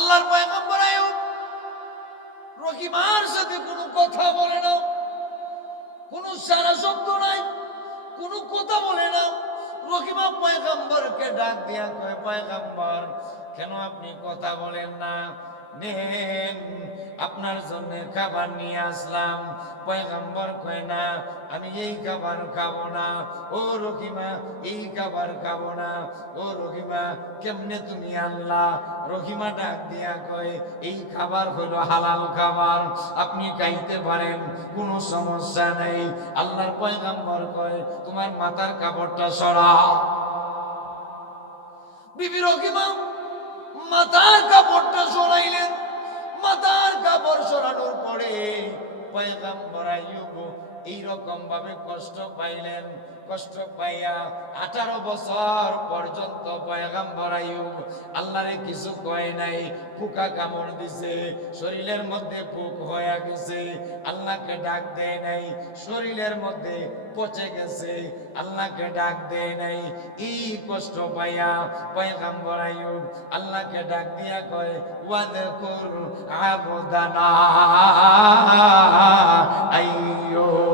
আল্লাহর পয়গম্বর আইয়ুব রহিমার সাথে কোনো কথা বলে না, কোনো সারা শব্দ নাই, কোনো কথা বলে না। রহিমা পয়গম্বরকে ডাক দিয়া কয়, পয়গম্বর কেন আপনি কথা বলেন না? নেন, আপনার জন্য খাবার নিয়ে আসলাম। পয়গম্বর কয়, না আমি এই খাবার খাবো না। ও রহিমা, এই খাবার খাবো না। ও রহিমা, কেমনে তুমি আনলা? রহিমা ডাক দিয়া কয়, এই খাবার হলো হালাল খাবার, আপনি খাইতে পারেন, কোনো সমস্যা নেই। আল্লাহর পয়গম্বর কয়, তোমার মাথার কাপড়টা সরাও। বিবি রহিমা মাথার কাপড়টা সরাইলেন। মাথার কাপড় সরানোর পরে পয়গম্বর আইয়ুব এইরকম ভাবে কষ্ট পাইলেন। কষ্ট পাইয়া 18 বছর পর্যন্ত পয়গম্বর আইয়ুব আল্লাহরে কিছু কয় নাই। পোকা কামড় দিছে, শরীরের মধ্যে পোক হয়ে গেছে, আল্লাহকে ডাক দেয় নাই। শরীরের মধ্যে পচে গেছে, আল্লাহকে ডাক দেয় নাই। এই কষ্ট পাইয়া পয়গম্বর আইয়ুব আল্লাহকে ডাক দিয়া কয়, ওয়াযকুর আবদানা আইয়ুব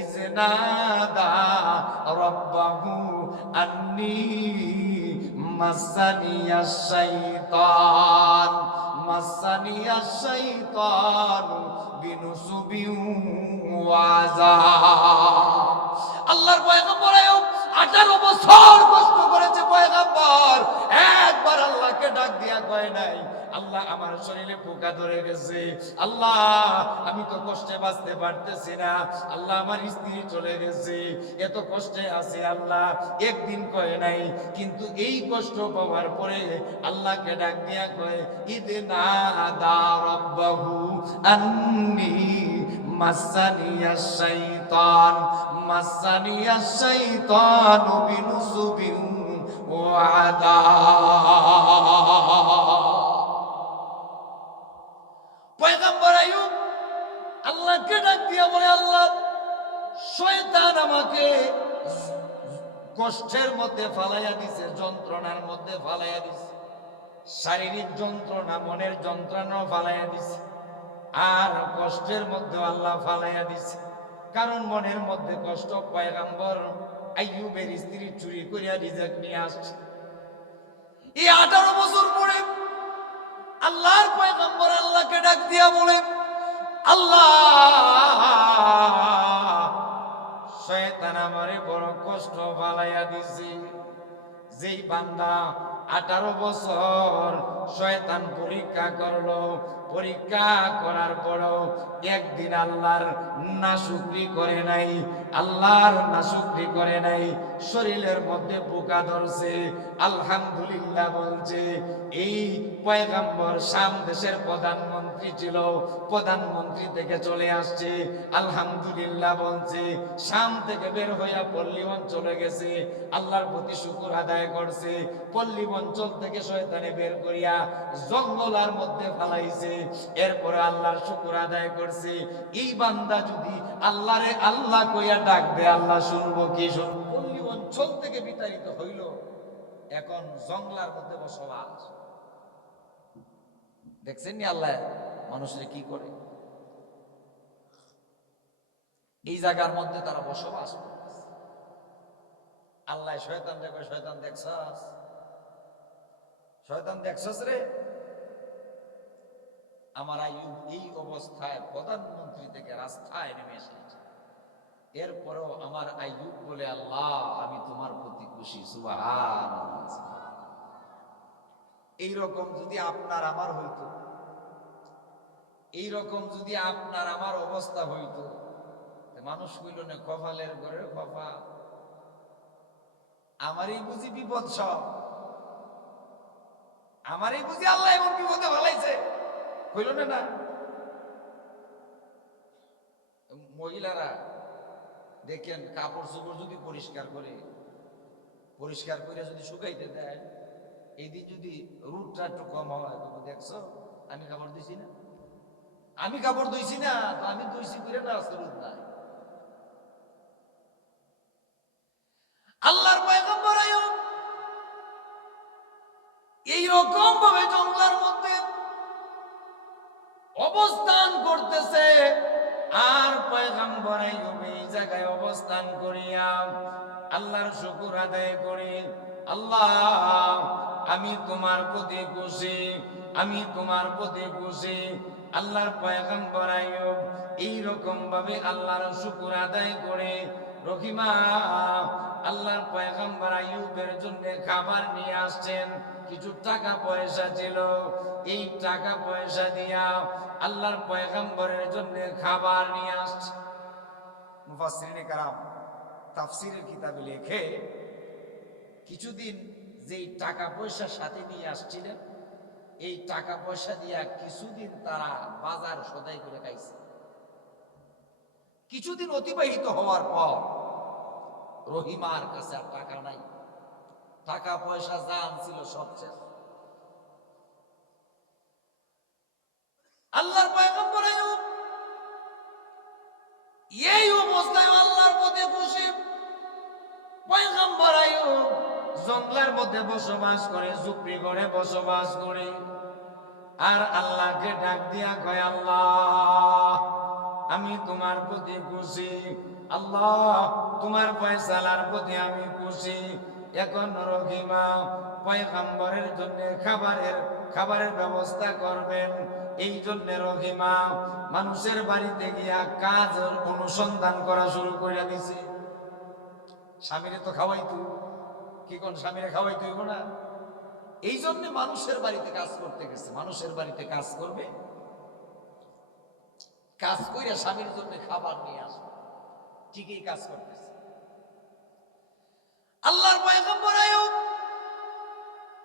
ইজনাদা রাব্বাহু আন্নী মাসানিয়াশ শাইতান মাসানিয়াশ শাইতান বিনুসুবিন ওয়া আযাব। আল্লাহর পয়গম্বর আইয়ুব 18 বছর কষ্ট করেছে। পয়গম্বর একবার আল্লাহকে ডাক দিয়া কয় নাই, আল্লাহ আমার শরীরে পোকা ধরে গেছে, আল্লাহ আমি তো কষ্টে বাঁচতে পারতেছি না, আল্লাহ আমার স্ত্রী চলে গেছে, এত কষ্টে আছে আল্লাহ, একদিন কয় নাই। কিন্তু এই কষ্ট পাওয়ার পরে আল্লাহকে ডাক দিয়া কয়, ইদনা দা রাব্বাহু আন্নী মাসানিয়াশ শাইতান মাসানিয়াশ শাইতান বিনুসুবিন ওয়া আযাব। পয়গম্বর আইয়ুব আল্লাহকে ডাক দিয়া বলে, আল্লাহ শয়তান আমাকে কষ্টের মধ্যে ফালাইয়া দিছে, যন্ত্রণার মধ্যে ফালাইয়া দিছে, শারীরিক যন্ত্রণা, মনের যন্ত্রণা ফালাইয়া দিছে, আর কষ্টের মধ্যে আল্লাহ ফালাইয়া দিছে। কারণ মনের মধ্যে কষ্ট। পয়গম্বর আইয়ুবের স্ত্রী চুরি করিয়া রিজিক নিয়ে আসছে। এই 18 বছর পরে আল্লাহর পয়গম্বর আল্লাহকে ডাক দিয়া বলে, আল্লাহ শয়তান আমারে বড় কষ্ট ফালাইয়া দিছে। যেই বান্দা 18 বছর শয়তান পরীক্ষা করলো, পরীক্ষা করার পরও একদিন আল্লাহর নাশুকরি করে নাই, আল্লাহর নাশুকরি করে নাই, শরীরের মধ্যে পোকা ধরছে, আলহামদুলিল্লাহ বলছে। এই পয়গম্বর শাম দেশের প্রধানমন্ত্রী ছিল, প্রধানমন্ত্রী থেকে চলে আসছে, আলহামদুলিল্লাহ বলছে। শাম থেকে বের হইয়া পল্লী অঞ্চলে গেছে, আল্লাহর প্রতি শুকর আদায় করছে। পল্লী অঞ্চল থেকে শয়তানে বের করিয়া জঙ্গলার মধ্যে ফালাইছে, এরপরে আল্লাহর শুকর আদায় করছে। এই বান্দা যদি আল্লাহরে আল্লাহ কইয়া ডাকবে, আল্লাহ শুনবো কি? শুনবো? পল্লী অঞ্চল থেকে বিতাড়িত হইল, এখন জঙ্গলার মধ্যে বসবাস। দেখছেন নি আল্লাহ মানুষের কি করে? এই জায়গার মধ্যে তারা বসবাস করতেছে। আল্লাহ শয়তান দেখো, শয়তান দেখছস, শয়তান দেখছস রে, আমার আইয়ুব এই অবস্থায় প্রধানমন্ত্রী থেকে রাস্তায় নেমে এসেছে, এরপরেও আমার আইয়ুব বলে, আল্লাহ আমি তোমার প্রতি খুশি, সুবহানাল্লাহ। এইরকম যদি আপনার আমার হইতো, এইরকম যদি আপনার আমার অবস্থা হইতো, মানুষ কইল না কপালের ঘরে কপাল, আমারই বুঝি বিপদ সব, আমারই বুঝি আল্লাহ এমন বিপদে ভালাইছে, কইল না? না, মহিলারা দেখেন কাপড় চোপড় যদি পরিষ্কার করে, পরিষ্কার করে যদি শুকাইতে দেয়, এই দিন যদি রুটটা একটু কম হয়, তবে দেখছো আমি কাপড় দিছি না, আমি কাপড় ধুইছি না, তো আমি ধুইছি করে না, আজকে রুট নাই। আল্লাহর পয়গম্বর আইয়ুব এইরকম ভাবে জঙ্গলের মধ্যে অবস্থান করতেছে। আর পয়গম্বর আইয়ুব এই জায়গায় অবস্থান করিয়া আল্লাহর শুকর আদায় করি, আল্লাহ আমি তোমার প্রতি খুশি, আমি তোমার প্রতি খুশি। আল্লাহর পয়গম্বর আইয়ুব এইরকম ভাবে আল্লাহর শুকর আদায় করে রহিমা আল্লাহর পয়গম্বর আইয়ুবের জন্য খাবার নিয়ে আসছেন। কিছু টাকা পয়সা ছিল, এই টাকা পয়সা দিয়া আল্লাহর পয়গম্বরের জন্য খাবার নিয়ে আসছে। মুফাসসিরিনে কেরাম তাফসীরের কিতাবে লেখে কিছুদিন যেই টাকা পয়সা সাথে নিয়ে আসছিলেন, এই টাকা পয়সা দিয়া কিছুদিন তারা বাজার সদাই করে খাইছে। কিছুদিন অতিবাহিত হওয়ার পর রহিমার কাছে আর টাকা নাই, টাকা পয়সা যা আনছিল সব শেষ। আল্লাহর পয়গম্বর আইয়ুব এই অবস্থায় আল্লাহর প্রতি খুশি। পয়গম্বর আইয়ুব জঙ্গলের মধ্যে বসবাস করে, ঝুপড়ি করে বসবাস করে, আর আল্লাহকে ডাক দিয়া কয়, আল্লাহ আমি তোমার প্রতি খুশি, আল্লাহ তোমার ফয়সালার প্রতি আমি খুশি। এখন রহিমা পয়গম্বরের জন্য খাবারের ব্যবস্থা করবেন। এই জন্য রহিমা মানুষের বাড়িতে গিয়া কাজ অনুসন্ধান করা শুরু করে দিছে। স্বামীরে তো খাওয়াইতো, কি কোন স্বামীরে খাওয়াইতো না, এই জন্য মানুষের বাড়িতে কাজ করতে গেছে। মানুষের বাড়িতে কাজ করবে, কাজ করে স্বামীর জন্য খাবার নিয়ে আসবে, ঠিকই কাজ করতেছে। আল্লাহর পয়গম্বর আইয়ুব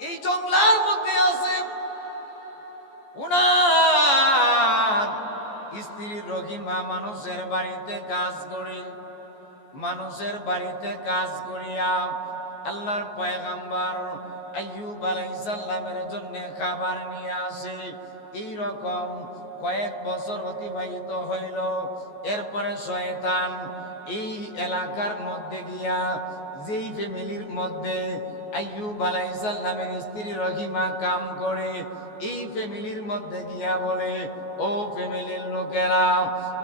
এই জঙ্গলের মধ্যে আছে, উনার স্ত্রী রহিমা মানুষের বাড়িতে কাজ করে, মানুষের বাড়িতে কাজ করিয়া আল্লাহর পয়গম্বর আইয়ুব আলাইহিস সালামের জন্য খাবার নিয়ে আসে। এইরকম কয়েক বছর অতিবাহিত হইল। এরপরে শয়তান এই এলাকার মধ্যে গিয়া, যেই ফ্যামিলির মধ্যে আইয়ুব আলাইহিস সালামের স্ত্রী রহিমা কাম করে, এই ফ্যামিলির মধ্যে গিয়া বলে, ও ফ্যামিলির লোকেরা,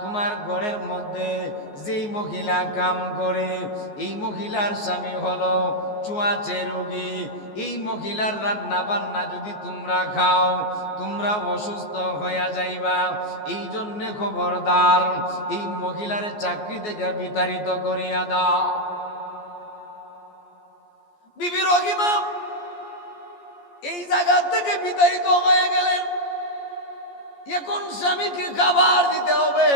তোমার ঘরের মধ্যে যেই মহিলা কাম করে, এই মহিলার স্বামী হলো চুয়াচে রোগী। এই মহিলার রান্না বান্না যদি তোমরা খাও, তোমরা অসুস্থ হইয়া যাইবা। এই জন্য খবরদার এই মহিলার চাকরি থেকে বিতাড়িত করিয়া দাও। বিবি রহিমা এই জায়গা থেকে বিতাড়িত হয়ে গেলেন। এখন স্বামীকে খাবার দিতে হবে,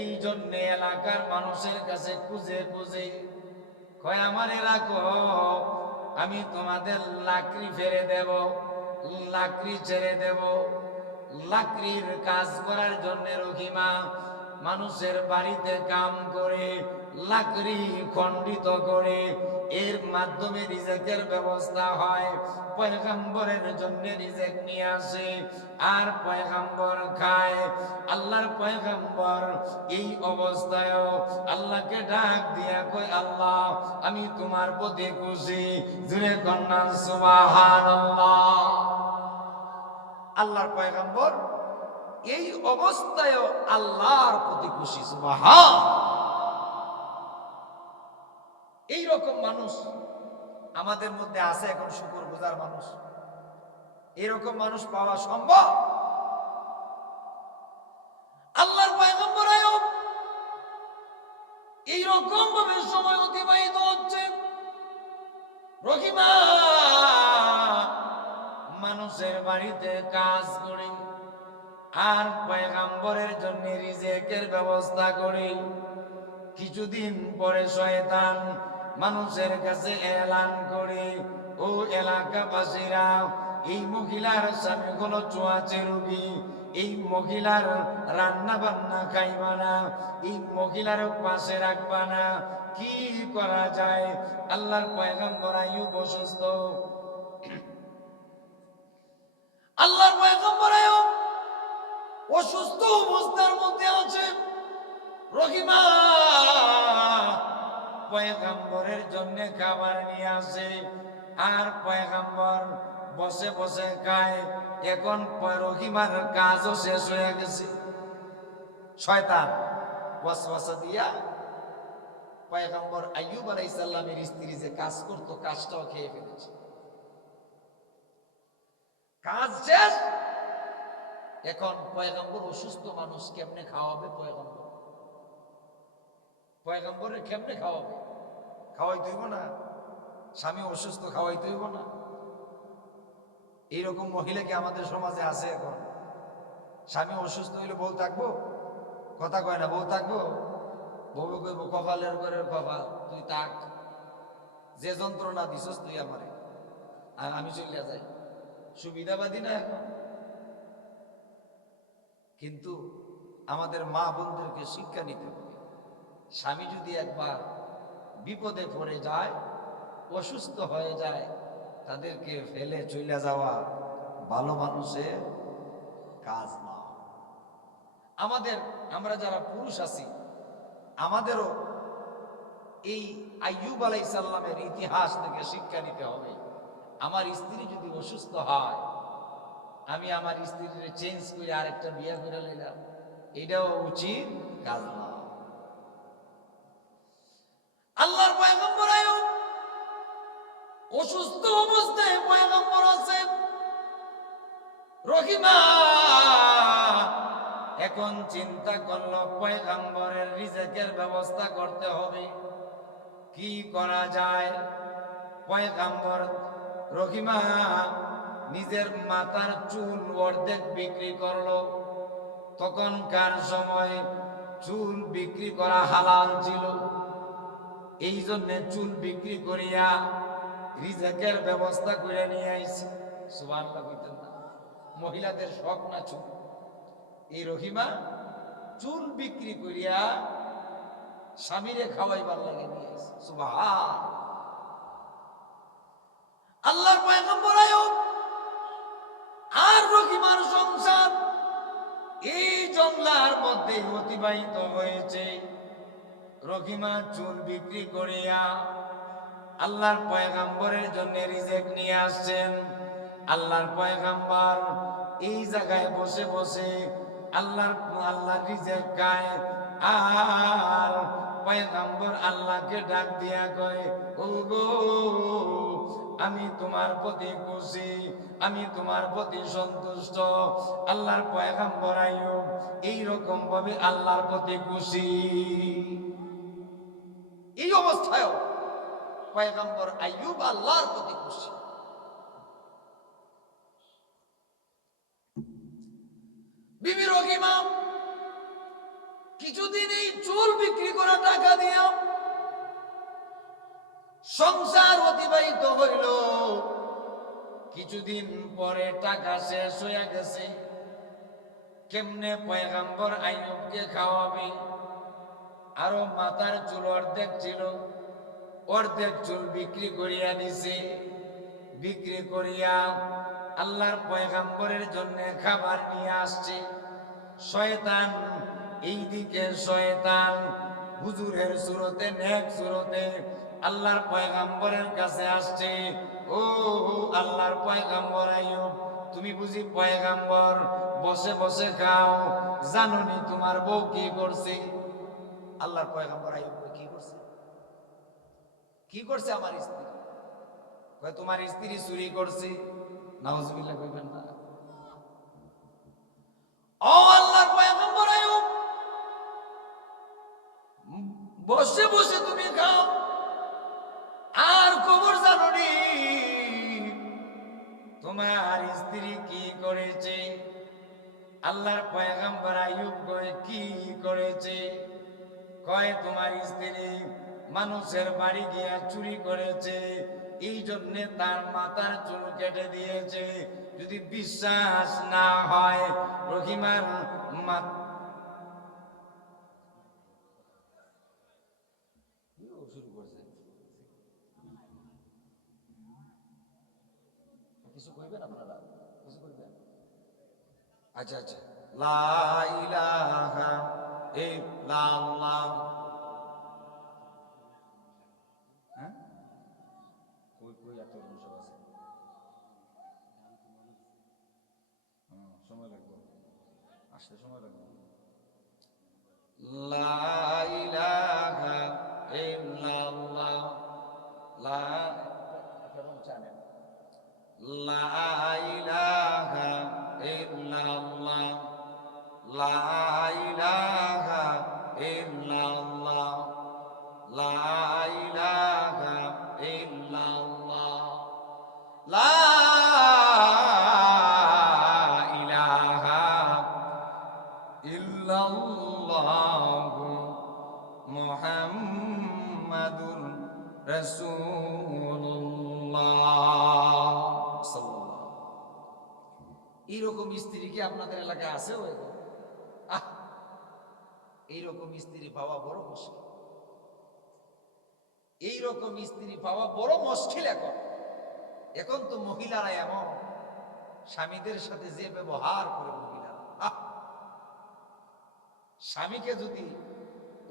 এই জন্য এলাকার মানুষের কাছে খুঁজে খুঁজে কয়, আমারে রাখো, আমি তোমাদের লাকড়ি ফেরে দেব, লাকড়ি ছেড়ে দেব। লাকড়ির কাজ করার জন্য রহিমা মানুষের বাড়িতে কাম করে, লাকড়ি খণ্ডিত করে, এর মাধ্যমে রিজেকের ব্যবস্থা হয়। পয়গম্বরের জন্য রিজেক নিয়ে আসে, আর পয়গম্বর খায়। আল্লাহর পয়গম্বর এই অবস্থায় আল্লাহকে ডাক দিয়া কয়, আল্লাহ আমি তোমার প্রতি খুশি। জুরে কন্যা সুবহানাল্লাহ। আল্লাহর পয়গম্বর এই অবস্থায় আল্লাহর প্রতি খুশি। সুবহান। এইরকম মানুষ আমাদের মধ্যে আছে এখন, শুকরগুজার মানুষ। এরকম মানুষ পাওয়া সম্ভব? আল্লাহর পয়গম্বর আইয়ুব এইরকম ভাবে সময় অতিবাহিত হচ্ছে। রহিমা মানুষের বাড়িতে কাজ করে, আর পয়গম্বরের জন্য রিজেকের ব্যবস্থা করে। কিছুদিন পরে শয়তান মানুষের কাছে এলান করে, ও এলাকাবাসীরা, এই মহিলার স্বামী হলো চুয়াচে রোগী, এই মহিলার রান্না বান্না খাইবা না, এই মহিলার পাশে রাখবা না। কি করা যায়? আল্লাহর পয়গম্বর আইয়ুব অসুস্থ। আল্লাহর পয়গম্বর আইয়ুব অসুস্থ অবস্থার মধ্যে আছে। রহিমা পয়গম্বরের জন্য খাবার নিয়ে আসে, আর পয়গম্বর বসে বসে খায়। এখন রহিমার কাজও শেষ হয়ে গেছে। শয়তান ওয়াসওয়াসা দিয়া পয়গম্বর আইয়ুব আলাইহিস সালামের স্ত্রী যে কাজ করতো কাজটাও খেয়ে ফেলেছে। কাজ শেষ। এখন পয়গম্বর অসুস্থ মানুষ কেমনে খাওয়াবে? পয়গম্বরের কেমনে খাওয়াবে? খাওয়াইতে হইব না? স্বামী অসুস্থ, খাওয়াইতে হইব না? এইরকম মহিলা কি আমাদের সমাজে আছে এখন? স্বামী অসুস্থ হইলে বউ থাকবো? কথা কয় না, বউ থাকবো? বউ কইব কপালের ঘরের কপাল, তুই থাক, যে যন্ত্রণা দিছস তুই আমারে, আর আমি চলিয়া যাই। সুবিধাবাদী না এখন? কিন্তু আমাদের মা বোনদেরকে শিক্ষা নিতে হবে। স্বামী যদি একবার বিপদে পড়ে যায়, অসুস্থ হয়ে যায়, তাদেরকে ফেলে চলে যাওয়া ভালো মানুষের কাজ না। আমরা যারা পুরুষ আছি, আমাদেরও এই আইয়ুব আলাইহিস সালামের ইতিহাস থেকে শিক্ষা নিতে হবে। আমার স্ত্রী যদি অসুস্থ হয়, আমি আমার স্ত্রীর চেঞ্জ করে আরেকটা বিয়ে করে নিলাম, এটাও উচিত কাজ না। আল্লাহর পয়গম্বর আইয়ুব অসুস্থ অবস্থায় পয়গম্বর আছে, রহিমা এখন চিন্তা করলো পয়গম্বরের রিজেকের ব্যবস্থা করতে হবে। কি করা যায়? পয়গম্বর রহিমা নিজের মাথার চুল অর্ধেক বিক্রি করলো। তখনকার সময় চুল বিক্রি করা হালাল ছিল, এই জন্য চুল বিক্রি করিয়া রিজেকের ব্যবস্থা করে নিয়ে আইছে। সুবহানাল্লাহ কইতেন না? মহিলাদের শখ না চুল। এই রহিমা চুল বিক্রি করিয়া স্বামীরে খাওয়াইবার লাগে নিয়ে আইছে। সুবহান আল্লাহর পয়গম্বর আইয়ুব আর রহিমার সংসার এই জঙ্গলার মধ্যে অতিবাহিত হয়েছে। রহিমা চুল বিক্রি করিয়া আল্লাহর পয়গম্বরের জন্য রিজেক নিয়ে আসছেন। আল্লাহর পয়গম্বর এই জায়গায় বসে বসে আল্লাহর রিজেক খায়। আর পয়গম্বর আল্লাহকে ডাক দিয়া কয়, ও গো, আমি তোমার প্রতি খুশি, আমি তোমার প্রতি সন্তুষ্ট। আল্লাহর পয়গম্বর আইয়ুব এইরকম ভাবে আল্লাহর প্রতি খুশি। এই অবস্থায় পয়গম্বর আইয়ুব আল্লাহর প্রতি খুশি। বিবি রহিমা কিছুদিন এই চুল বিক্রি করা টাকা দিয়া সংসার অতিবাহিত হইল। কিছুদিন পরে টাকা শেষ হয়ে গেছে। কেমনে পয়গম্বর আইয়ুবকে খাওয়াবে? আরো মাথার চুল অর্ধেক ছিল, অর্ধেক চুল বিক্রি করিয়া দিছে। বিক্রি করিয়া আল্লাহর পয়গম্বরের জন্য খাবার নিয়ে আসছে। শয়তান এইদিকে শয়তান হুজুরের সুরতে, নেক সুরতে আল্লাহর পয়গম্বরের কাছে আসছে। ও আল্লাহর পয়গম্বর আইয়ুব, তুমি বুঝি পয়গম্বর, বসে বসে খাও, জানোনি তোমার বউ কি করছে? আল্লাহর পয়গম্বর আইয়ুব কি করছে? কি করছে আমার স্ত্রী? কয় তোমার স্ত্রী চুরি করছে। নাউজুবিল্লাহ কইবেন না। ও আল্লাহর পয়গম্বর আইয়ুব, বসে বসে তুমি খাও, আর খবর জানোনি তোমার স্ত্রী কি করেছে? আল্লাহর পয়গম্বর আইয়ুব কয় কি করেছে? কয় তোমার স্ত্রী মানুষের বাড়ি গিয়া চুরি করেছে, এই জন্য তার মাথার চুল কেটে দিয়েছে। যদি বিশ্বাস না হয়, রহিমার শুরু করছে, কিছু কইবেন আপনারা? কিছু কইবেন? আচ্ছা আচ্ছা, লা ইলাহা ইল্লাল্লাহ। হ্যাঁ, কই কই এত সবাই আসতে সময় লাগবে। লা ইলাহা ইল্লাল্লাহ, লা জানেন, লা ইলাহা ইল্লাল্লাহ, লা ইলাহা ইল্লাল্লাহ, লা ইলাহা ইল্লাল্লাহ, লা ইলাহা ইল্লাল্লাহু মুহাম্মাদুর রাসূলুল্লাহ সাল্লাল্লাহু। এইরকম স্ত্রী কি আপনাদের এলাকায় আছে? এইরকম স্ত্রী পাওয়া বড় মুশকিল। এইরকম স্ত্রী পাওয়া বড় মুশকিল। এখন তো মহিলারা এমন, স্বামীদের সাথে যে ব্যবহার করে মহিলারা, স্বামীকে যদি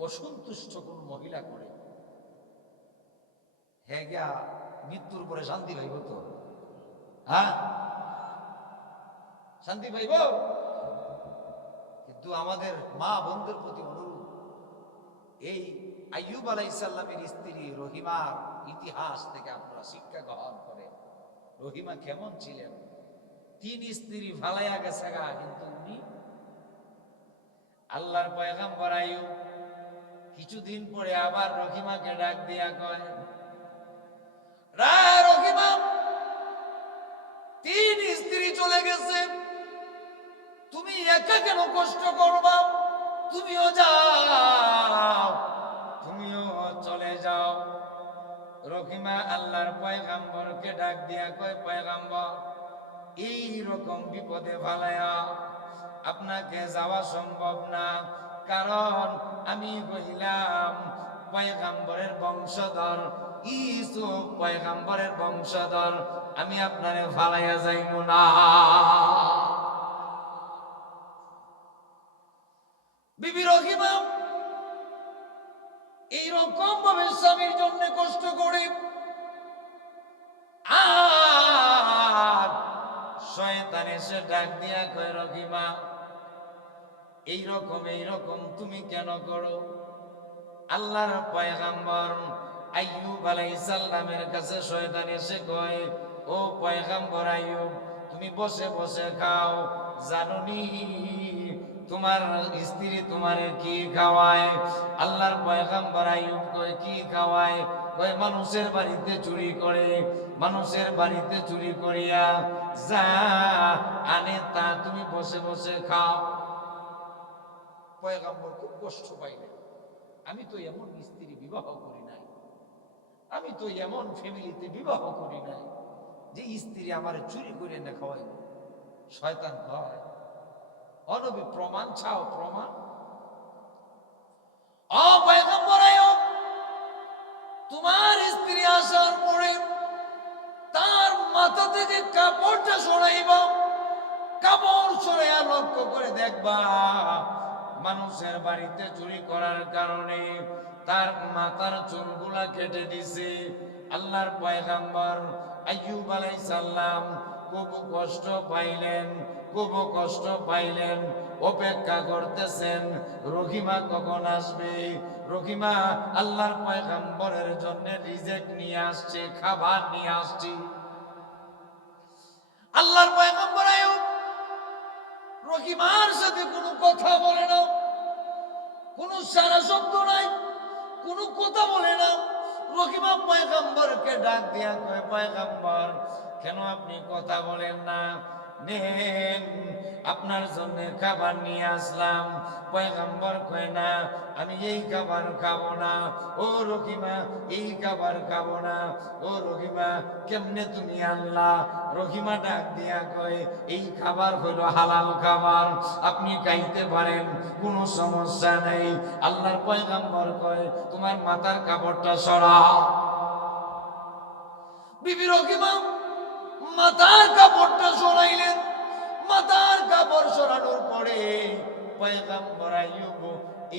অসন্তুষ্ট কোন মহিলা করে, হ্যাঁ গিয়া মৃত্যুর পরে শান্তি পাইব তো? হ্যাঁ, শান্তি পাইব। কিন্তু আমাদের মা বোনদের প্রতি অনুরোধ, এই আইয়ুব আলাইহিস সালামের স্ত্রী রহিমার ইতিহাস থেকে আপনারা শিক্ষা গ্রহণ করে। রহিমা কেমন ছিলেন? 3 স্ত্রী ফালাইয়া গেছে গা, কিন্তু উনি আল্লাহর পয়গম্বর আইয়ুব কিছুদিন পরে আবার রহিমাকে ডাক দিয়া কয়, রহিমা, 3 স্ত্রী চলে গেছে, তুমি একা কেন কষ্ট করবা? তুমিও যাও, তুমিও চলে যাও। রহিমা আল্লাহর পয়গম্বরকে ডাক দিয়া কয়, পয়গম্বর, এই রকম বিপদে ফালায়া আপনাকে যাওয়া সম্ভব না, কারণ আমি কইলাম পয়গম্বরের বংশধর, ইউসুফ পয়গম্বরের বংশধর, আমি আপনারে ফালাইয়া যাইব না। বিবি রহিমা এইরকম ভাবে স্বামীর জন্য কষ্ট করে, আর শয়তান এসে ডাক দিয়া কয়, রহিমা, এইরকম তুমি কেন করো? আল্লাহর পয়গম্বর আইয়ুব আলাইহিস সালামের কাছে শয়তান এসে কয়, ও পয়গম্বর আইয়ুব, তুমি বসে বসে খাও, জানোনি তোমার স্ত্রী তোমারে কি খাওয়ায়? আল্লাহর পয়গম্বর আইয়ুব কয়, কি খাওয়ায়? কয়, মানুষের বাড়িতে চুরি করে, মানুষের বাড়িতে চুরি করিয়া যা আনে তা তুমি বসে বসে খাও। পয়গম্বর খুব কষ্ট পাইলেন, আমি তো এমন স্ত্রী বিবাহ করি নাই, আমি তো এমন ফ্যামিলিতে বিবাহ করি নাই যে স্ত্রী আমার চুরি করে না খাওয়াইল। শয়তান কয়, অনবী প্রমাণ চাও, প্রমাণ? ও পয়গম্বর আইয়ুব, তোমার স্ত্রী আসার পরে তার মাথা থেকে কাপড়টা সরাইবা, কাপড় সরাইয়া লক্ষ্য করে দেখবা মানুষের বাড়িতে চুরি করার কারণে তার মাথার চুলগুলা কেটে দিছে। আল্লাহর পয়গম্বর আইয়ুব আলাইহিস সালাম খুব কষ্ট পাইলেন, খুব কষ্ট পাইলেন, অপেক্ষা করতেছেন রহিমা কখন আসবে। রহিমা আল্লাহর পয়গম্বরের জন্য রিজিক নিয়ে আসছে, খাবার নিয়ে আসছে। আল্লাহর পয়গম্বর আইয়ুব রহিমার সাথে কোনো কথা বলে না, কোনো সারা শব্দ নাই, কোনো কথা বলে না। রহিমা পয়গম্বরকে ডাক দিয়া কয়, পয়গম্বর, কেন আপনি কথা বলেন না? নেন, আপনার জন্য খাবার নিয়ে আসলাম। পয়গম্বর কয়, না, আমি এই খাবার খাবো না। ও রহিমা, এই খাবার খাবো না। ও রহিমা, কেমনে তুমি আনলা? রহিমা ডাক দিয়া কয়, এই খাবার হলো হালাল খাবার, আপনি খাইতে পারেন, কোনো সমস্যা নেই। আল্লাহর পয়গম্বর কয়, তোমার মাথার কাপড়টা সরাও। বিবি রহিমা মাথার কাপড়টা সরাইলেন। মাথার কাপড় সরানোর পরে পয়গম্বর আইয়ুব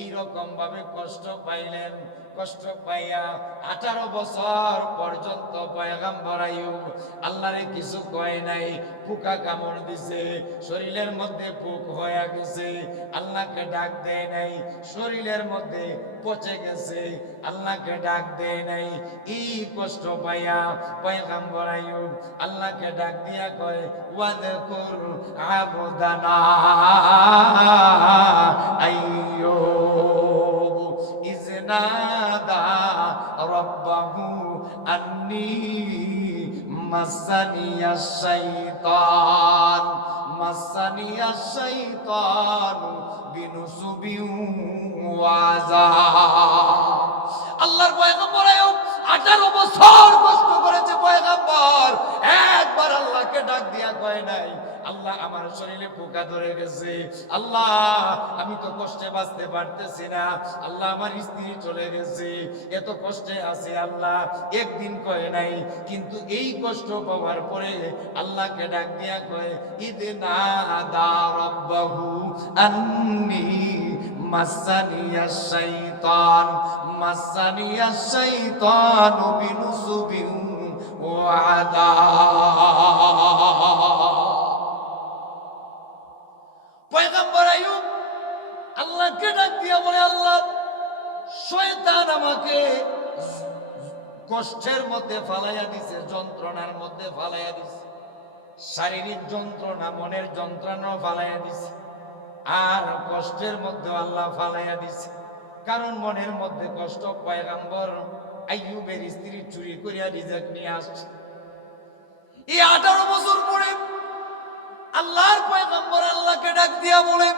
এইরকম ভাবে কষ্ট পাইলেন। কষ্ট পাইয়া 18 বছর পর্যন্ত পয়গম্বর আইয়ুব আল্লাহরে কিছু কয় নাই। পোকা কামড় দিছে, শরীরের মধ্যে পোক হয়ে গেছে, আল্লাহকে ডাক দেয় নাই। শরীরের মধ্যে পচে গেছে, আল্লাহকে ডাক দেয় নাই। এই কষ্ট পাইয়া পয়গম্বর আইয়ুব আল্লাহকে ডাক দিয়া কয়, ওয়াযকুর আবদানা আইয়ুব ইজনাদা রাব্বাহু আন্নী মাসানিয়াশ শাইতান বিনুসুবিন ওয়া আযাব। আল্লাহর পয়গম্বর আইয়ুব 18 বছর কষ্ট করেছে। পয়গম্বর একবার আল্লাহকে ডাক দিয়া কয় নাই, আল্লাহ আমার শরীরে পোকা ধরে গেছে, আল্লাহ আমি তো কষ্টে বাঁচতে পারতেছি না, আল্লাহ আমার স্ত্রী চলে গেছে, এত কষ্টে আছি আল্লাহ, একদিন কয় নাই। কিন্তু এই কষ্ট পাওয়ার পরে আল্লাহকে ডাক দিয়া কয়, ইদনা দা রাব্বাহু আন্নী মাসানিয়াশ শাইতান বিনুসুবিন ওয়া আযাব। পয়গম্বর আইয়ুব আল্লাহকে ডাক দিয়া বলে, আল্লাহ শয়তান আমাকে কষ্টের মধ্যে ফালাইয়া দিছে, যন্ত্রণার মধ্যে ফালাইয়া দিছে, শারীরিক যন্ত্রণা, মনের যন্ত্রণাও ফালাইয়া দিছে, আর কষ্টের মধ্যে আল্লাহ ফালাইয়া দিছে। কারণ মনের মধ্যে কষ্ট। পয়গম্বর আইয়ুবের স্ত্রী চুরি করিয়া রিজিক নিয়ে আসছে। এই 18 বছর পরে আল্লাহর পয়গম্বর আল্লাহকে ডাক দিয়া বলে,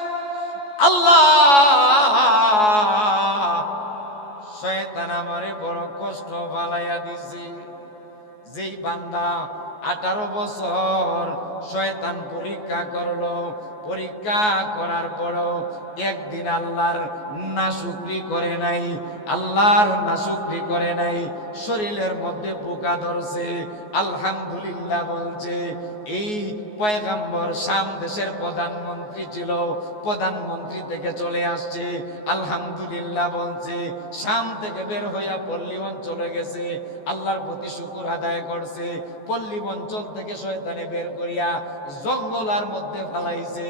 আল্লাহ শয়তান আমারে বড় কষ্ট ফালাইয়া দিছে। যেই বান্দা 18 বছর শয়তান পরীক্ষা করলো, পরীক্ষা করার পরও একদিন আল্লাহর নাশুকরি করে নাই, আল্লাহর নাশুকরি করে নাই, শরীরের মধ্যে পোকা ধরছে, আলহামদুলিল্লাহ বলছে। এই পয়গম্বর শাম দেশের প্রধানমন্ত্রী ছিল, প্রধানমন্ত্রী থেকে চলে আসছে, আলহামদুলিল্লাহ বলছে। শাম থেকে বের হইয়া পল্লী অঞ্চলে গেছে, আল্লাহর প্রতি শুকর আদায় করছে। পল্লী অঞ্চল থেকে শয়তানে বের করিয়া জঙ্গলার মধ্যে ফালাইছে,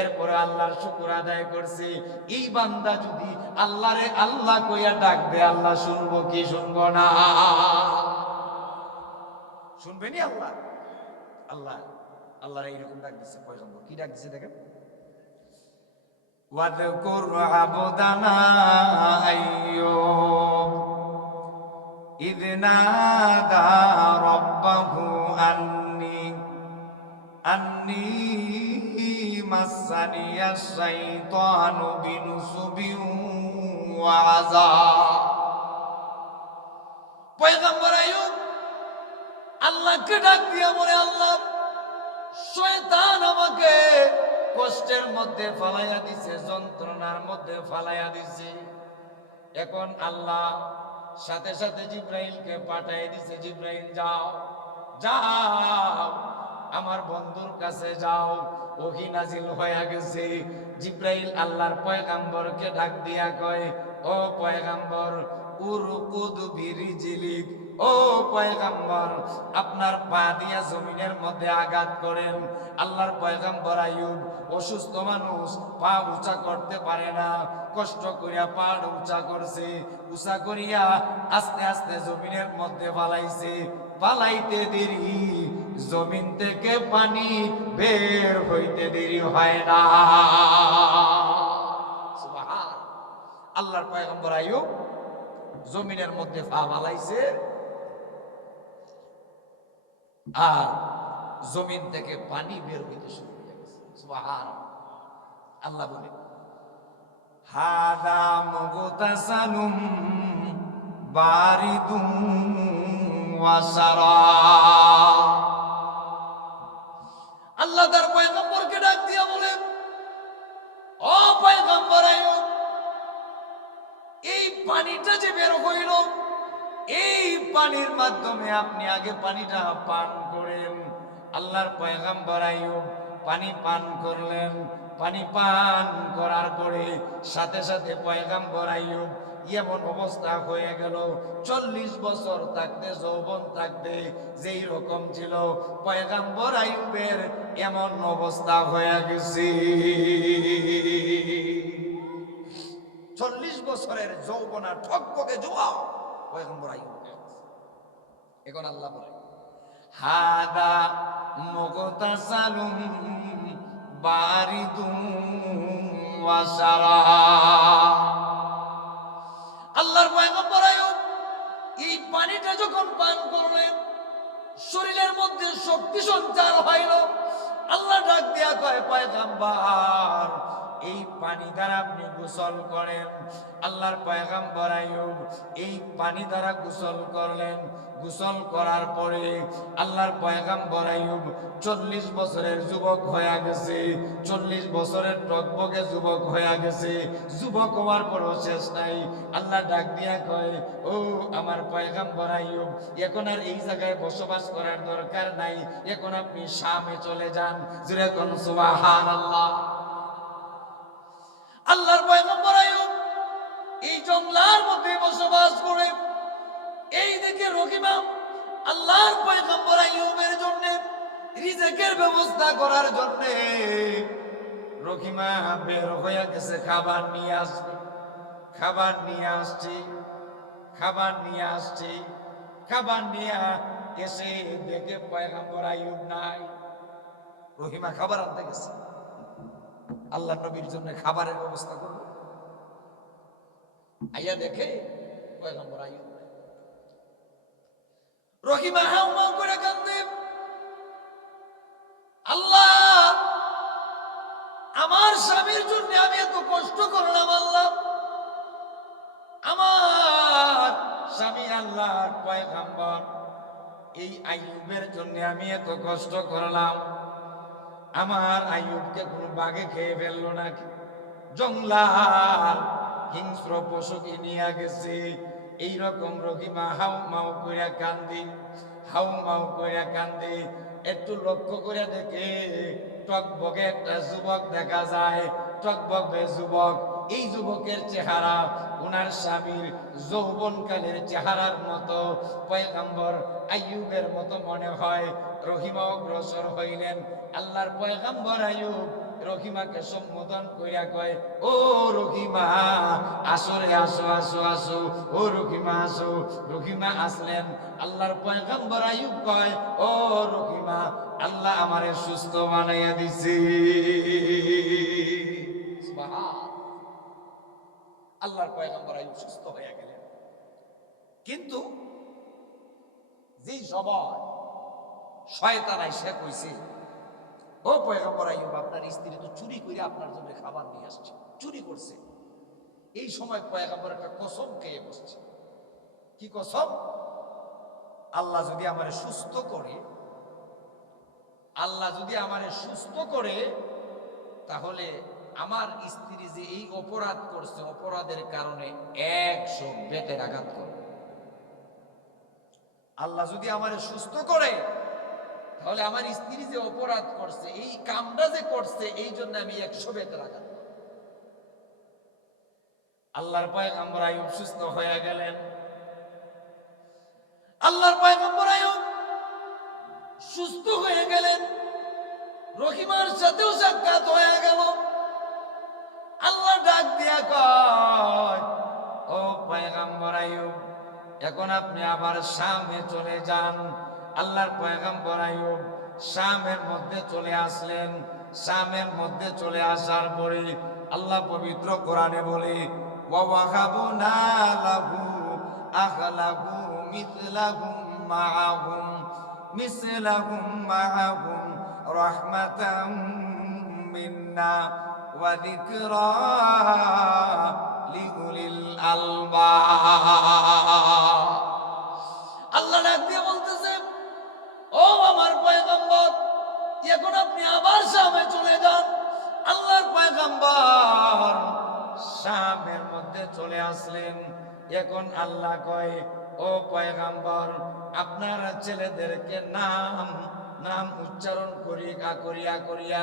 এরপরে আল্লাহর শুকর আদায় করছে। এই বান্দা যদি আল্লাহরে আল্লাহ কইয়া ডাক দে, আল্লাহ শুনবো কি শুনবো না? শুনবেনি আল্লাহ? আল্লাহ আল্লাহর এইরকম ডাক দিচ্ছে। পয়গম্বর কি ডাক দিচ্ছে দেখেন, ওয়াযকুর আবদানা আইয়ুব ইযনাদা রাব্বাহু আন্নী মাসানিয়াশ শাইতানু বিনুসুবিন ওয়া আযাব। পয়গম্বর আইয়ুব আল্লাহকে ডাক দিয়া বলে, আল্লাহ শয়তান আমাকে কষ্টের মধ্যে ফালাইয়া দিছে, যন্ত্রণার মধ্যে ফালাইয়া দিছে। এখন আল্লাহ সাথে সাথে জিব্রাইলকে পাঠিয়ে দিছে, জিব্রাইল যাও যাও আমার বন্ধুর কাছে যাও, ওহী নাজিল হয়ে গেছে। জিব্রাইল আল্লাহর পয়গম্বরকে ডাক দিয়া কয়, ও পয়গম্বর উরকুদ বিরিজিলিক, ও পয়গম্বর আপনার পা দিয়া জমিনের মধ্যে আঘাত করেন। আল্লাহর পয়গম্বর আইয়ুব অসুস্থ মানুষ, পা উঁচা করতে পারে না, কষ্ট করিয়া পা উঁচা করছে, উঁচা করিয়া আস্তে আস্তে জমিনের মধ্যে ফালাইছে। ফালাইতে দেরি, জমিন থেকে পানি বের হইতে দেরি হয় না। সুবহান। আল্লাহর পয়গম্বর আইয়ুব জমিনের মধ্যে পা ফালাইছে, আর জমিন থেকে পানি বের হইতে শুরু হয়ে গেছে। সুবহান। আল্লাহ বলে, হাদা মুগতাসালুম বারিদুম ওয়া শারাব। আল্লাহ তার পয়গম্বরকে ডাক দিয়া বলে, ও পয়গম্বর আইয়ুব, এই পানিটা যে বের হইল, এই পানির মাধ্যমে আপনি আগে পানিটা পান করেন। আল্লাহর পয়গম্বর আইয়ুব পানি পান করলেন। পানি পান করার পরে সাথে সাথে পয়গম্বর আইয়ুব এমন অবস্থা হয়ে গেল 40 বছর থাকতে যৌবন থাকতে যেই রকম ছিল পয়গম্বর আইয়ুবের এমন অবস্থা হয়ে গেছে। 40 বছরের যৌবনা ঠকবকে জোয়াও পয়গম্বর আইয়ুব। এখন আল্লাহ বলে হাদা মুগতাসালুম বারিদুম ওয়া শারাব। আল্লাহর পয়গম্বর আইয়ুব এই পানিটা যখন পান করলেন শরীরের মধ্যে শক্তি সঞ্চার হইল। আল্লাহ ডাক দিয়া কয় পয়গম্বর এই পানি দ্বারা আপনি গোসল করেন। আল্লাহর পয়গম্বর আইয়ুব এই পানি দ্বারা গোসল করলেন। গোসল করার পরে আল্লাহর পয়গম্বর আইয়ুব 40 বছরের যুবক হয়ে গেছে। 40 বছরের টকবকে যুবক হয়ে গেছে। যুবক হওয়ার পরও শেষ নাই। আল্লাহ ডাক দিয়া কয় ও আমার পয়গম্বর আইয়ুব এখন আর এই জায়গায় বসবাস করার দরকার নাই, এখন আপনি শামে চলে যান। জোরে কোন সুবহানাল্লাহ। আল্লাহর পয়গম্বর আইয়ুব এই জঙ্গলার মধ্যে বসবাস করে এই দিকে রহিমা আল্লাহর পয়গম্বর আইয়ুবের জন্য রিজিকের ব্যবস্থা করার জন্য রহিমা বের হয়ে গেছে খাবার নিয়ে আসবে। খাবার নিয়ে আসছে, খাবার নিয়ে আসছে। খাবার নিয়ে এসে দেখে পয়গম্বর আইয়ুব নাই। রহিমা খাবার আনতে গেছে, আল্লাহ নবীর জন্য খাবারের ব্যবস্থা করলো। আইয়া দেখে পয়গম্বর আইয়ুব নাই। রহিমা হাউমাউ করে কাঁদে, আল্লাহ আমার স্বামীর জন্য আমি এত কষ্ট করলাম, আল্লাহ আমার স্বামী আল্লাহর পয়গম্বর এই আইয়ুবের জন্য আমি এত কষ্ট করলাম, আমার আইয়ুবকে কোনো বাঘে খেয়ে ফেললো নাকি, জঙ্গলার হিংস্র পশুকে নিয়ে গেছে। এইরকম রহিমা হাউ মাউ কইরা কান্দে, হাউ মাউ কইরা কান্দে। একটু লক্ষ্য করে দেখে টকবকে একটা যুবক দেখা যায়। টকবকে যুবক, এই যুবকের চেহারা ওনার স্বামীর যৌবনকালের চেহারার মতো, পয়গম্বর আইয়ুবের মতো মনে হয়। রহিমা অগ্রসর হইলেন। আল্লাহর পয়গম্বর আইয়ুব রহিমাকে সম্বোধন কইরা কয় ও রহিমা আসো রে, আসো আসো আসো, ও রহিমা আসো। রহিমা আসলেন। আল্লাহর পয়গম্বর আইয়ুব কয় ও রহিমা আল্লাহ আমারে সুস্থ বানাইয়া দিছে। সুবহান। আল্লাহর পয়গম্বর আইয়ুব সুস্থ হয়ে গেলেন। কিন্তু যেই সময় শয়তান আইসা কইছে ও পয়গম্বর আইয়ুব আপনার স্ত্রী তো চুরি করে আপনার জন্য খাবার নিয়ে আসছে, চুরি করছে। এই সময় পয়গম্বর একটা কসম খেয়ে বসছে। কি কসম? আল্লাহ যদি আমারে সুস্থ করে, আল্লাহ যদি আমারে সুস্থ করে তাহলে আমার স্ত্রী যে এই অপরাধ করছে অপরাধের কারণে 100 বেতের আঘাত করবে। আল্লাহ যদি আমারে সুস্থ করে তাহলে আমার স্ত্রী যে অপরাধ করছে এই কামটা যে করছে এই জন্য আমি 100 বেতের আঘাত। আল্লাহর পয়গম্বর আইয়ুব সুস্থ হয়ে গেলেন। আল্লাহর পয়গম্বর আইয়ুব সুস্থ হয়ে গেলেন। রহিমার সাথেও সাক্ষাৎ হয়ে গেল। আল্লাহ ডাক দিয়া কয় ও পয়গম্বর আইয়ুব এখন আপনি আবার শামে চলে যান। আল্লাহর পয়গম্বর আইয়ুব শামের মধ্যে চলে আসলেন। শামের মধ্যে চলে আসার পরে আল্লাহ পবিত্র কোরআনে বলে ওয়া ওয়াহাবনা লাহু আখলাহু মিসলাহুম মাআহুম মিসলাহুম মাআহুম রাহমাতাম মিন্না ওয়া যিকরা লিউলিল আলবাব। আল্লাহ ডাক দিয়ে বলতেছে ও আমার পয়গম্বর এখন আপনি আবার শামে চলে যান। আল্লাহর পয়গম্বর শামের মধ্যে চলে আসলেন। এখন আল্লাহ কয় ও পয়গম্বর আপনার ছেলেদেরকে নাম নাম উচ্চারণ করিয়া করিয়া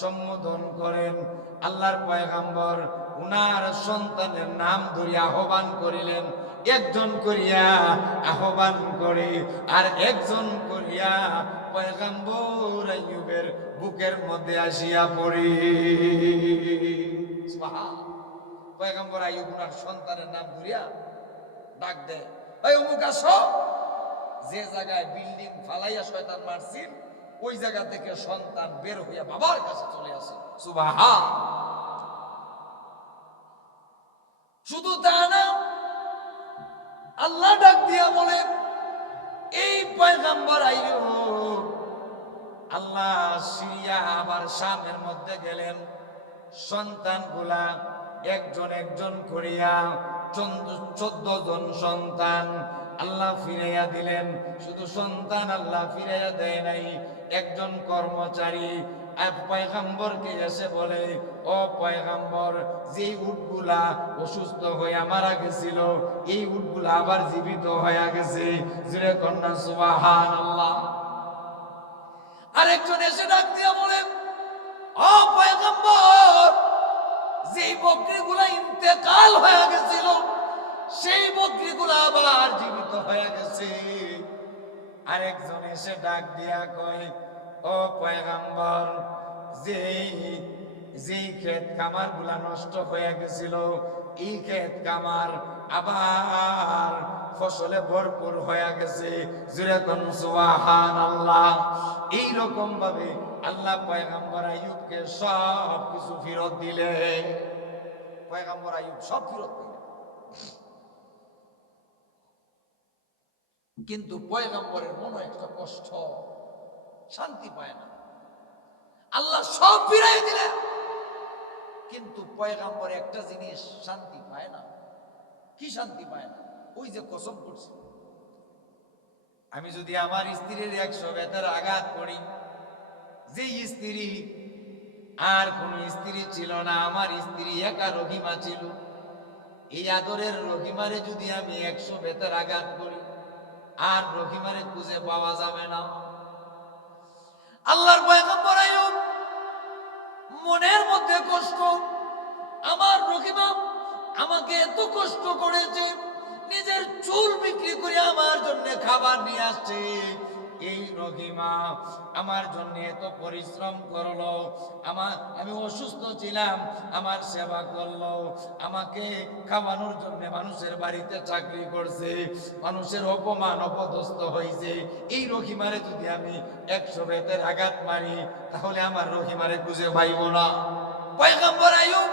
সম্বোধন করেন। আল্লাহর পয়গম্বর উনার সন্তানের নাম ধরিয়া আহ্বান করিলেন, একজন করিয়া আহ্বান করে আর একজন করিয়া পয়গম্বর আইয়ুবের বুকের মধ্যে আসিয়া পড়ি। পয়গম্বর আইয়ুব উনার সন্তানের নাম ধরিয়া ডাক দেয়, এই অমুক আসো। যে জায়গায় বিল্ডিং ফালাইয়া শয়তান মারছিল ওই জায়গা থেকে সন্তান বের হইয়া বাবার কাছে চলে আসে। সুবহান। শুধু তা না, আল্লাহ ডাক দিয়া বলে, এই পয়গম্বর আইয়ুব আল্লাহ সিরিয়া আবার শামের মধ্যে গেলেন, সন্তানগুলা একজন একজন করিয়া 14 জন সন্তান আল্লাহ ফিরাইয়া দিলেন। শুধু সন্তান আল্লাহ ফিরাইয়া দেয় নাই, একজন কর্মচারী পয়গম্বরকে এসে বলে, ও পয়গম্বর, যে উটগুলা অসুস্থ হয়ে মারা গেছিল এই উটগুলা আবার জীবিত হয়ে গেছে। জোরে কন্যা সুবহানাল্লাহ। আরেকজন এসে ডাক দিয়া বলে, ও পয়গম্বর, যেই বকরিগুলা ইন্তেকাল হয়ে গেছিল সেই বকরিগুলা আবার জীবিত হয়ে গেছে। আরেকজন এসে ডাক দিয়া কয়, ও পয়গম্বর, যেই ক্ষেত কামার গুলা নষ্ট হয়ে গেছিল এই ক্ষেত কামার আবার ফসলে ভরপুর হয়ে গেছে। জোরে কোন সুবহানাল্লাহ। এইরকম ভাবে আল্লাহ পয়গম্বর আইয়ুবকে সব কিছু ফেরত দিলে। পয়গম্বর আইয়ুব সব ফেরত দিলেন, কিন্তু পয়গম্বরের মনে একটা কষ্ট, শান্তি পায় না। আল্লাহ সব ফিরাই দিলেন কিন্তু পয়গম্বর একটা জিনিস শান্তি পায় না। কি শান্তি পায় না? ওই যে কসম করছি, আমি যদি আমার স্ত্রীর 100 বেতের আঘাত করি, যে স্ত্রী আর কোন স্ত্রী ছিল না, আমার স্ত্রী একা রহিমা ছিল, এই আদরের রহিমারে যদি আমি 100 বেতের আঘাত করি আর রহিমারে খুঁজে পাওয়া যাবে না। আল্লাহর পয়গম্বর আইয়ুব মনের মধ্যে কষ্ট, আমার রহিমা আমাকে এত কষ্ট করেছে, নিজের চুল বিক্রি করে আমার জন্য খাবার নিয়ে আসছে, এই রহিমা আমার জন্য এত পরিশ্রম করলো, আমি অসুস্থ ছিলাম আমার সেবা করলো, আমাকে খাওয়ানোর জন্য মানুষের বাড়িতে চাকরি করছে, মানুষের অপমান অপদস্থ হয়েছে, এই রহিমারে যদি আমি 100 বেতের আঘাত মারি তাহলে আমার রহিমারে খুঁজে পাইব না। পয়গম্বর আইয়ুব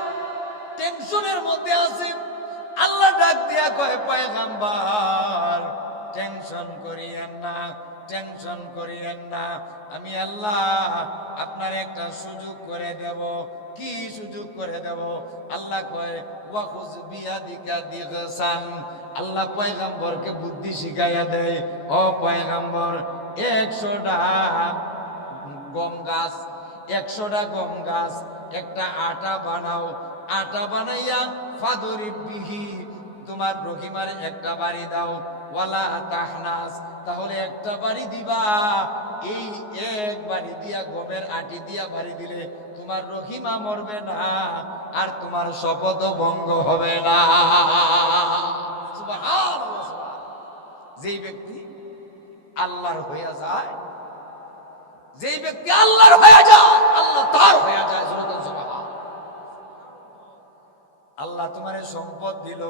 টেনশনের মধ্যে আছে। আল্লাহ ডাক দিয়া কয়, পয়গম্বর, টেনশন করিয়েন না, টেনশন করিয়েন না, আমি আল্লাহ আপনার একটা সুযোগ করে দেব। কি সুযোগ করে দেব? আল্লাহ কয়, ওয়াখুজ বিয়াদিকা দিগসান। আল্লাহ পয়গম্বরকে বুদ্ধি শিখাইয়া দেয়, ও পয়গম্বর, 100টা গম গাছ, 100টা গম গাছ একটা আটা বানাও, আটা বানাইয়া ফাদরি বিহি, তোমার রহিমার একটা বাড়ি দাও, ওয়ালা তাহনাস, তাহলে একটা বাড়ি দিবা। এই এক বাড়ি দিয়া গমের আটি দিয়া বাড়ি দিলে তোমার রহিমা মরবে না আর তোমার শপথ ভঙ্গ হবে না। সুবহানাল্লাহ। যেই ব্যক্তি আল্লাহর হইয়া যায়, যেই ব্যক্তি আল্লাহর হয়ে যায়, আল্লাহ তার হয়ে যায়। সুবহানাল্লাহ। আল্লাহ তোমার সম্পদ দিল,